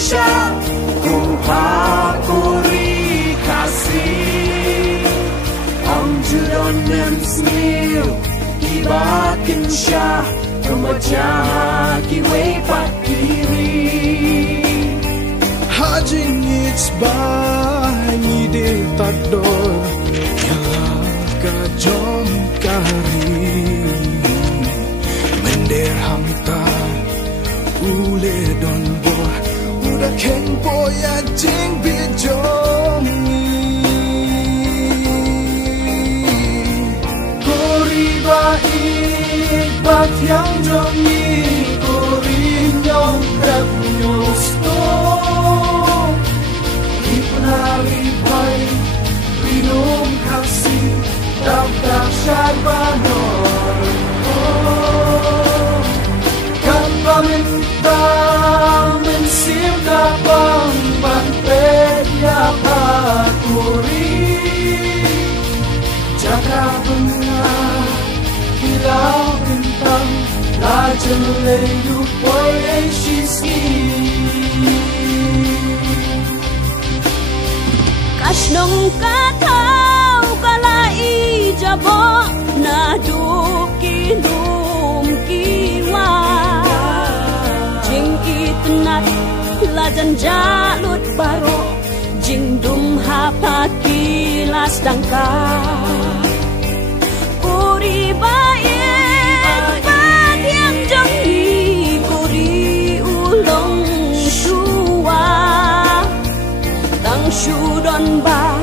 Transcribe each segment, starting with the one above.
Indonesia Kumpah Kuri Kasih Om Judon Nem Smil Ibakin Syah Kemajah Kiwe Pat Kiri Hajing It's Banyi De Tador Yalah Kajom Kari Mender Hamta Ule Don Boh Udah Keng Boya Jing Bijong Bat yang jongi Korinyong Repnyosto Ipnari Pai Rinum Kasih Daftar Syarbanor Kappa Minta Mensim Kapang Banpet Yapa Kuri Jaka Benar Kilau Bintang Lajen Leyu Boy Shiski Kasnong Katau Kalai Jabo Naduk Kilum Kiwa Jing Itnat Lajan Jalut Baro Jing Dum Hapa Kilas Dangka Kuri Baik Bat yang Jangi Kuri Ulong Shua Tang Shudon Ba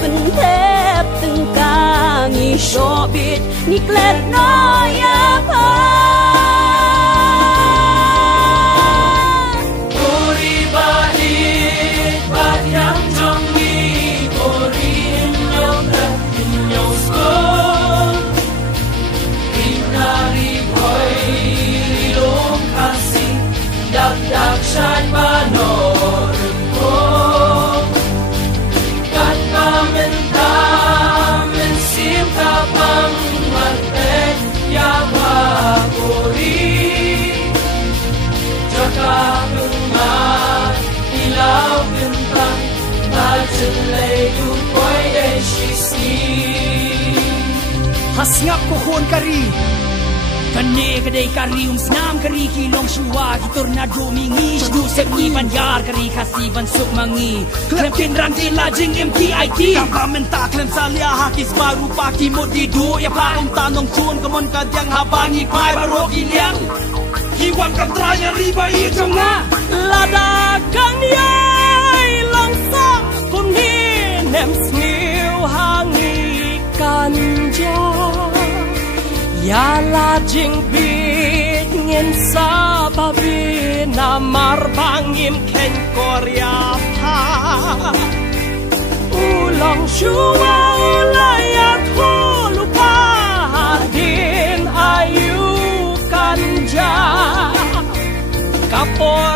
Pentep Tengkangi Shobit Niklet Noya Pa Kuri Baik Bat yang Jangi Kuri Inyong Inyong Skol Inari Boy Rilong Kasih Dak Syad Banor Kata Menta Mensim Kapang Marpet Yaba Kuri Jaka Bengat Ilau Bintang Lajen Leyu Boy Shiski Hasngap Kohon Kari Kane Kadai Kari Senam Kari Kilong Shua Tornado Mingi Shdu Sepni Banyar Kari Kasi Bansuk Mangi Klem Pinran Di Lajing MTIT Kappa Menta Klem Salia Hakis Baru Paki Modido Ya Paong Tanong Chun Kamon Kadyang Habangi Pai Baro Kiliang Hiwan Katraya Riba Ijonga Ladagang Yay Langsang Kumhin Nem Sniw Hangi Kanja Ya lajing bit ngin sa babi na marbangim ken Korea pa Ulang shua ulayat hulupa din ayu kanja Kapor